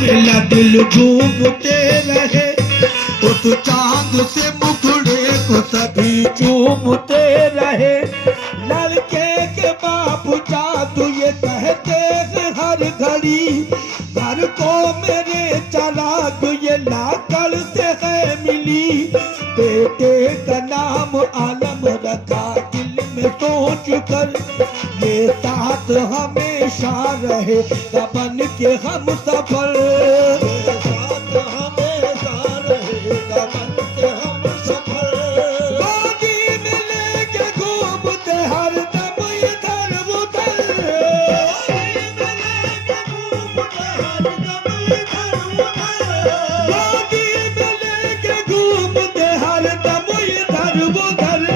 मेरा दिल झूमते रहे, उस चांद से मुखड़े को सभी चूमते रहे। लड़के के बाप जादू ये कहते हैं हर घड़ी, घर को मेरे चराग ये लाकर से है मिली। बेटे का नाम आलम रखा दिल में सोच कर, ये साथ हमेशा रहे बन के हम सफल। साथ हमेशा रहेगा बन के हम सफल। गोदी में लेके घूमते हर दम इधर उधर, गोदी में लेके घूमते हर दम इधर उधर।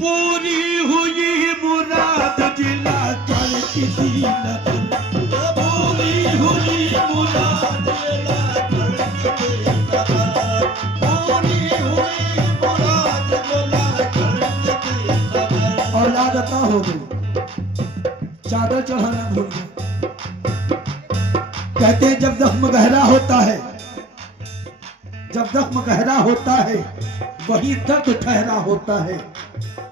पूरी हुई मुराद दिला कर किसी न पूरी हुई मुराद दिला कर किसी न, पूरी हुई मुराद दिला कर किसी न। औलाद अता हो गई, चादर चढ़ाना भूल गए। कहते हैं जब जख्म गहरा होता है, जब जख्म गहरा होता है वही दर्द ठहरा होता है।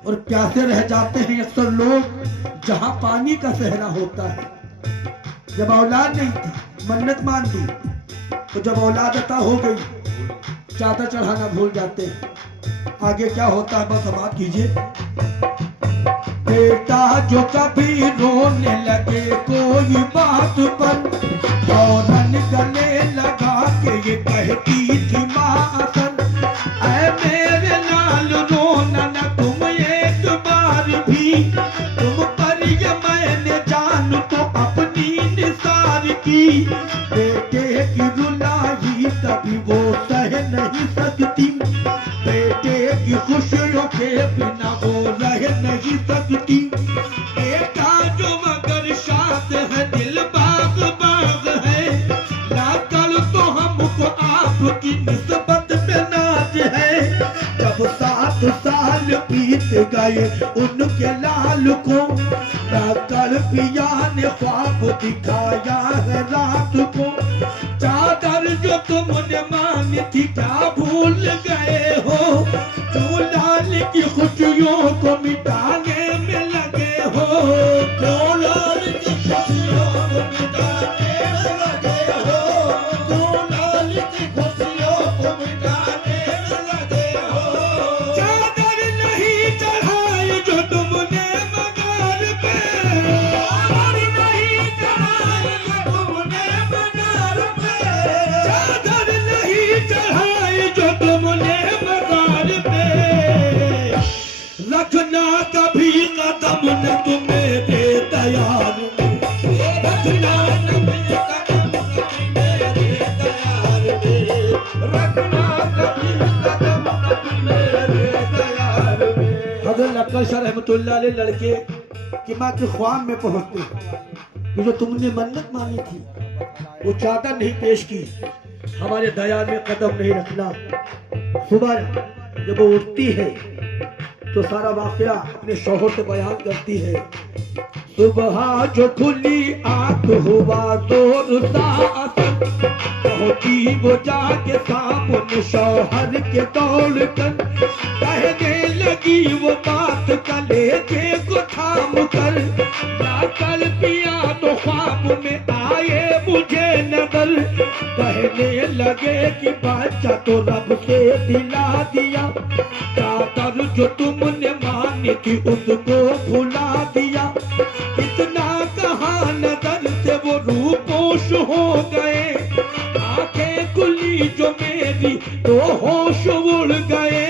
और प्यासे रह जाते हैं अक्सर लोग जहां पानी का सहरा होता है। जब औलाद नहीं थी मन्नत मान ली, तो जब औलाद अता हो गई चादर चढ़ाना भूल जाते हैं। आगे क्या होता है बस समाप्त कीजिए। बेटा जो कभी रोने लगे कोई बात पर, फौरन गले लगा के ये कहती थी माँ असन, ऐ मेरे लाल रोना न तुम एक बार भी, तुम पर ये मैंने जान तो अपनी निसार की। बेटे की रुलाई कभी वो सह नहीं सकती, बेटे की खुशियों के बिना वो रह नहीं सकती। बेटा जो मगर शाद है दिल बाग बाग है, लाकल तो हमको आपकी निस्बत पे नाज है। जब 7 साल बीत गए उनके लाल को, लाकल पिया ने ख्वाब दिखाया है रात को। चादर जो तुमने मांगी थी क्या भूल गए हो, जो लाल की खुशियों को मिटाने में लगे हो, जो लाल की खुशियों को मिटाने में लगे हो, जो लाल की खुशियों को मिटाने में लगे हो। चादर नहीं चढ़ाई जो तुमने मगार पे, चादर नहीं चढ़ाई जो तुमने मगार पे, चादर नहीं चढ़ाई जो तुमने मगार पे। रखना कभी कदम न तुम्हेरे तैयार में, रखना कभी कदम न तुम्हेरे तैयार में, रखना कभी कदम न तुम्हेरे तैयार में। हज़रत लक्कर शाह रहमतुल्लाह अलैह लड़के की माँ के ख्वाब में पहुंचते हैं, जो तुमने मन्नत मांगी थी वो चादर नहीं पेश की, हमारे दयार में कदम नहीं रखना। सुबह जब वो उठती है तो सारा वाकया अपने शौहर से बयान करती है। सुबह जो खुली आंख हुआ जोर सा असर, पहुंची वो जाके सामने शौहर के दौड़ कर, कहने लगी वो बात कलेजे को थाम कर, लाकर पिया तो ख्वाब में आए मुझे नजर, कहने लगे कि बच्चा तो रब से दिला दिया, चादर जो तुमने मानी थी उसको भुला दिया। इतना कहा नजर से वो रूपोश हो गए, आंखें खुली जो मेरी तो होश उड़ गए।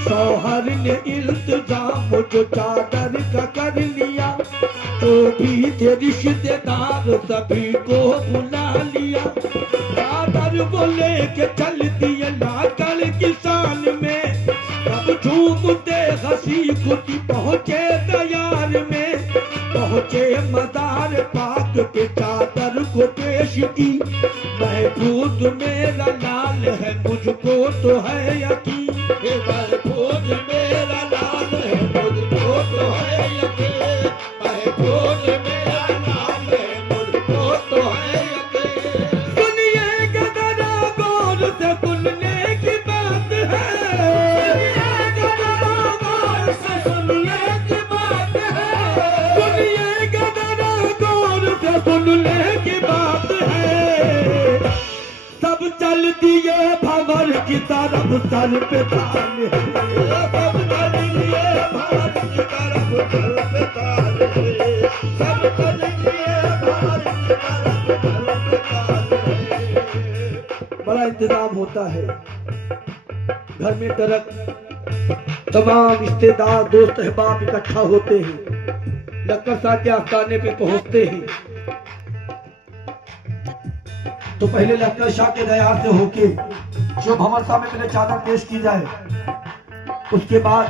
शौहर ने इल्तिजाम जो चादर का कर लिया, जो भी थे रिश्तेदार सभी को बुला लिया। चादर वो लेके चल दिए लाकड़ की शान में, सब झूमते हंसी खुशी पहुंचे दयार में, पहुंचे मज़ार पाक पे चादर को पेश की। महफूज मेरा लाल है मुझको तो है यकीन, महफूज मेरा लाल है मुझको तो है यकीन, महफूज मेरा लाल है मुझको तो है यकीन। तरफ सर पे ताने, सब कर लिए भारत की तरफ सर पे ताने, सब कर लिए भारत की तरफ सर पे ताने। बड़ा इंतजाम होता है घर में, टरक तमाम रिश्तेदार दोस्त अहबाब इकट्ठा होते हैं, लक्कर शाह के आस्थाने पे पहुंचते हैं तो पहले लक्कर शाह के दयार से होके जो भंवर साहब में पहले चादर पेश की जाए, उसके बाद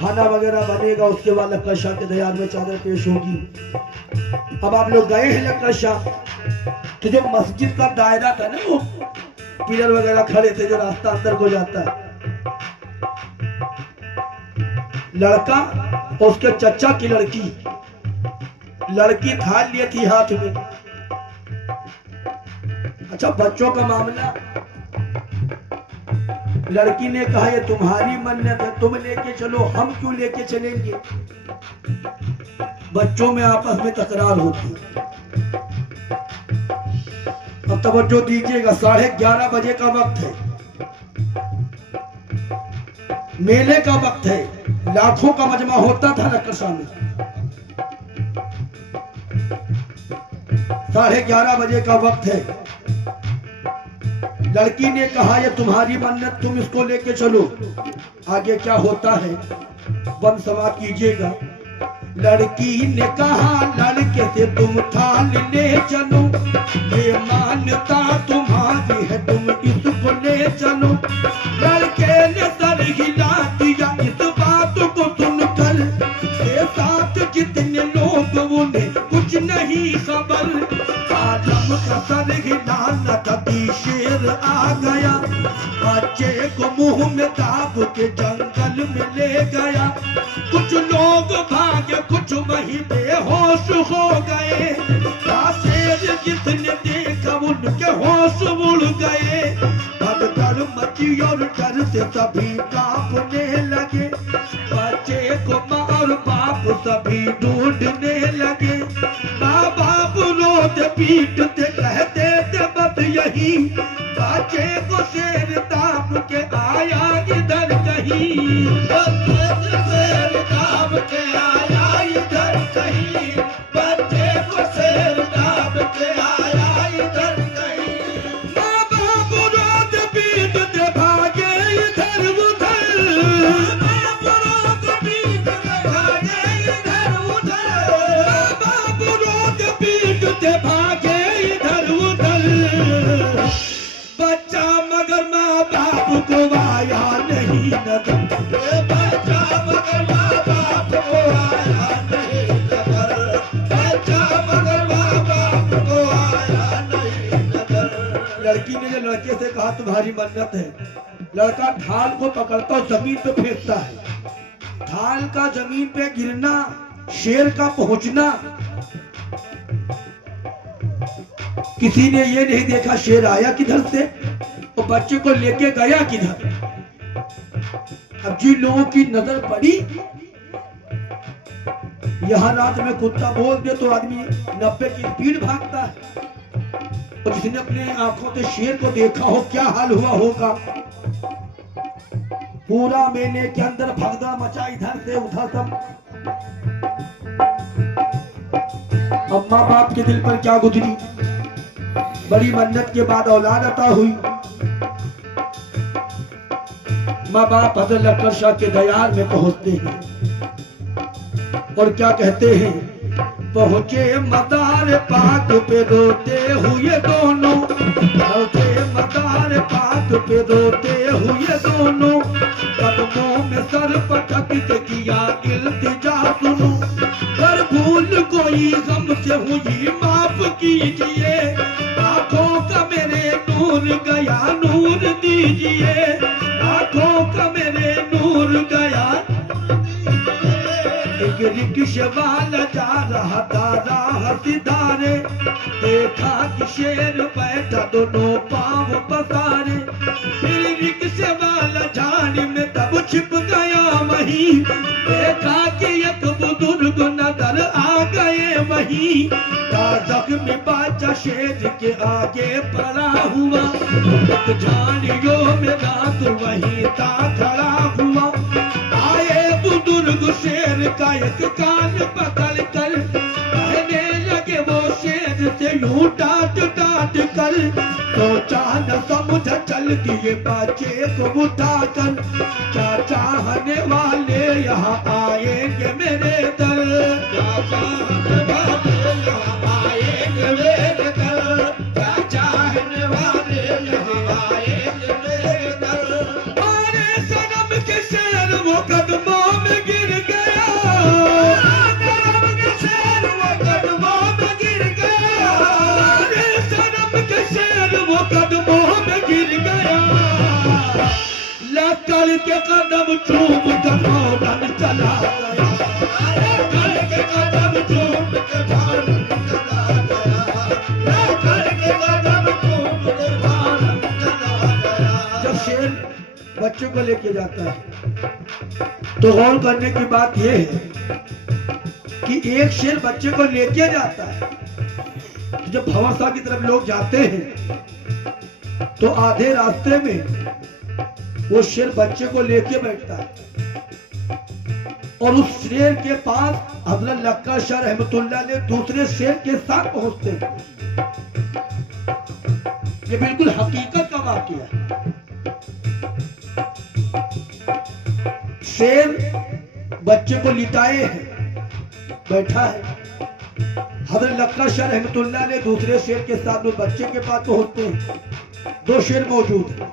खाना वगैरह बनेगा, उसके बाद लक्कर शाह के दयार में चादर पेश होगी। अब आप लोग गए हैं लक्कर शाह, तो जो मस्जिद का दायरा था ना, वो पिलर वगैरह खड़े थे, जो रास्ता अंदर को जाता है, लड़का और उसके चचा की लड़की थाल लिए थी हाथ में। अच्छा, बच्चों का मामला, लड़की ने कहा ये तुम्हारी मन्नत है, तुम लेके चलो, हम क्यों लेके चलेंगे। बच्चों में आपस में तकरार होती। अब तवज्जो दीजिएगा, 11:30 बजे का वक्त है, मेले का वक्त है, लाखों का मजमा होता था लक्कर शाह में। 11:30 बजे का वक्त है, लड़की ने कहा ये तुम्हारी मन्नत, तुम इसको लेके चलो। आगे क्या होता है बंद समाप्त कीजिएगा। लड़की ने कहा लड़के से तुम थाल ले चलो, ये मान्यता तुम्हारी है, तुम इसको ले चलो। लड़के ने सर हिला दिया इस बात को सुनकर, के साथ जितने लोग उन्हें कुछ नहीं खबर। आलम का सर हिलाना तभी शेर आ गया, बच्चे को मुंह में दाब के जंगल में ले गया। कुछ लोग भागे, कुछ वहीं बेहोश हो गए, शेर जिसने देखा उनके होश उड़ गए। भगदड़ मची और डर से सभी कांपने लगे, बच्चे को माँ और बाप सभी ढूंढने लगे। माँ बाप रोते पीटते कहते थे बस यही, बच्चे को शेर दाब के आया इधर कहीं, शेर दाब के आया इधर कहीं, बच्चे को शेर दाब के आया इधर कहीं। माँ बाप रोते पीटते भागे इधर उधर, माँ बाप रोते पीटते भागे इधर उधर, माँ बाप रोते पीटते भागे इधर उधर। बच्चा मगर माँ बाप को आया नहीं नजर, बच्चा मगर माँ बाप को आया नहीं नजर, बच्चा मगर माँ बाप को आया नहीं नजर। लड़की ने जो लड़के से कहा तुम्हारी मन्नत है, लड़का ढाल को पकड़ता और जमीन पे फेंकता है। ढाल का जमीन पे गिरना, शेर का पहुंचना, किसी ने ये नहीं देखा शेर आया किधर से और बच्चे को लेके गया किधर। अब जिन लोगों की नजर पड़ी, यहां रात में कुत्ता बोल दे तो आदमी 90 की स्पीड भागता है, और जिसने अपने आंखों से शेर को देखा हो क्या हाल हुआ होगा। पूरा मेले के अंदर भगदड़ मचा, इधर से उधर सब। अब माँ बाप के दिल पर क्या गुजरी, बड़ी मन्नत के बाद औलाद अता हुई। माँ बाप हज़रत लक्कर शाह के दयाल में पहुंचते हैं और क्या कहते हैं, पहुंचे मदार पाक पे रोते हुए दोनों, पहुंचे मदार पाक पे रोते हुए दोनों, कदमों में सर पटक के किया इल्तिजा सुनो, पर भूल कोई गम से हुई माफ कीजिए, आंखों का मेरे नूर गया नूर दीजिए, आंखों का मेरे नूर गया। एक रिक्शे वाला जा रहा था राह सिधारे, देखा कि शेर बैठा दोनों पांव पसारे, फिर रिक्शे वाला झाड़ी में तब छिप गया वहीं, देखा कि एक बुजुर्ग नजर आ गए वहीं। वही दादक में बाजा शेर के आगे पड़ा हुआ। झाड़ियों में रात वही था खड़ा हुआ। आए बुजुर्ग शेर का एक कान पकड़ कर कहने लगे वो शेर से यूं डांट डांट कर, सोचा न समझ चल दिए बच्चे को उठाकर। क्या चाहने वाले यहाँ आएंगे मेरे दर, क्या चाहने वाले यहाँ आएंगे मेरे दर, क्या चाहने वाले यहाँ आएंगे मेरे दर। अरे सनम के शेर वो कदमों में गिर गया, सनम के शेर वो कदमों में गिर गया। अरे सनम के शेर वो कदमों में गिर गया। लक्कड़ के कदम चूम कर फौरन चला गया। लक्कड़ के कदम चूम के फौरन चला गया। लक्कड़ के कदम चूम के फौरन चला गया। जब शेर बच्चों को लेके जाता है तो गौर करने की बात यह है कि एक शेर बच्चे को लेके जाता है। तो जब भंवरशाह की तरफ लोग जाते हैं तो आधे रास्ते में वो शेर बच्चे को लेके बैठता है और उस शेर के पास हजरत लक्कड़ शाह रहमतुल्लाह ने दूसरे शेर के साथ पहुंचते हैं। ये बिल्कुल हकीकत का वाकया है। शेर बच्चे को लिटाए है, बैठा है। हजरत लक्कड़ शाह रहमतुल्लाह ने दूसरे शेर के साथ वो बच्चे के पास पहुंचते हैं। दो शेर मौजूद हैं।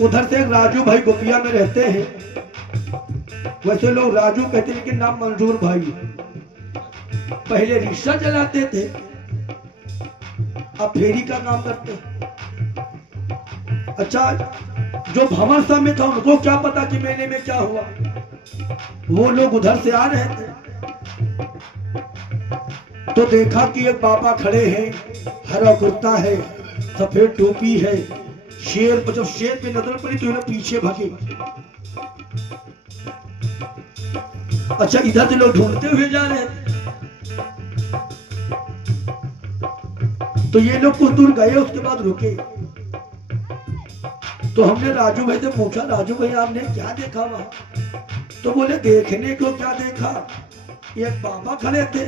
उधर से एक राजू भाई गोपिया में रहते हैं। वैसे लोग राजू कहते हैं लेकिन नाम मंजूर भाई। पहले रिक्शा चलाते थे, अब फेरी का काम करते हैं। अच्छा, जो भंवरशाह में था उनको क्या पता कि मेले में क्या हुआ। वो लोग उधर से आ रहे थे तो देखा कि एक बाबा खड़े हैं, हरा कुर्ता है, सफेद टोपी है। शेर जब शेर पे नजर पड़ी तो ये लोग पीछे भागे। अच्छा, इधर से लोग ढूंढते हुए जा रहे थे तो ये लोग कुछ दूर गए, उसके बाद रुके। तो हमने राजू भाई से पूछा, राजू भाई आपने क्या देखा वहां? तो बोले देखने को क्या देखा, एक बाबा खड़े थे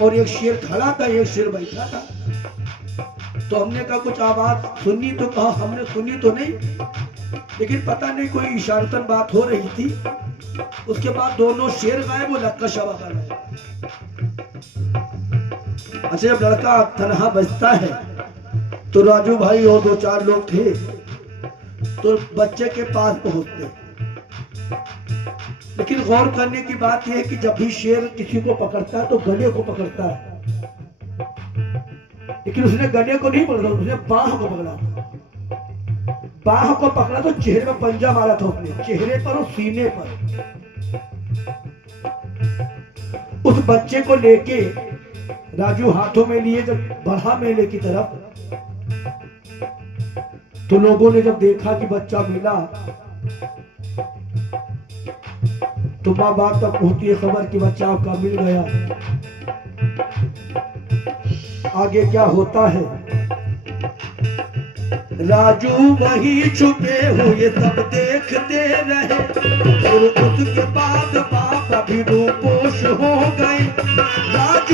और एक शेर खड़ा था, एक शेर बैठा था। तो हमने कहा कुछ आवाज सुनी? तो कहा हमने सुनी तो नहीं, लेकिन पता नहीं कोई इशारतन बात हो रही थी। उसके बाद दोनों शेर गायब, वो लक्कड़ शाह गायब। अच्छा, जब लड़का तन्हा बचता है तो राजू भाई और दो चार लोग थे तो बच्चे के पास पहुंचते। लेकिन गौर करने की बात यह है कि जब भी शेर किसी को पकड़ता है तो गले को पकड़ता है, लेकिन उसने गले को नहीं पकड़ा, उसने बाह को पकड़ा। बाह को पकड़ा तो चेहरे में पंजा मारा था उसने, चेहरे पर और सीने पर। उस बच्चे को लेके राजू हाथों में लिए जब बढ़ा मेले की तरफ तो लोगों ने जब देखा कि बच्चा मिला तो माँ बाप तक पहुंची खबर कि बच्चा आपका मिल गया। आगे क्या होता है? राजू वही छुपे हुए सब देखते रहे। फिर उसके बाद बाप भी रूपोश हो गए।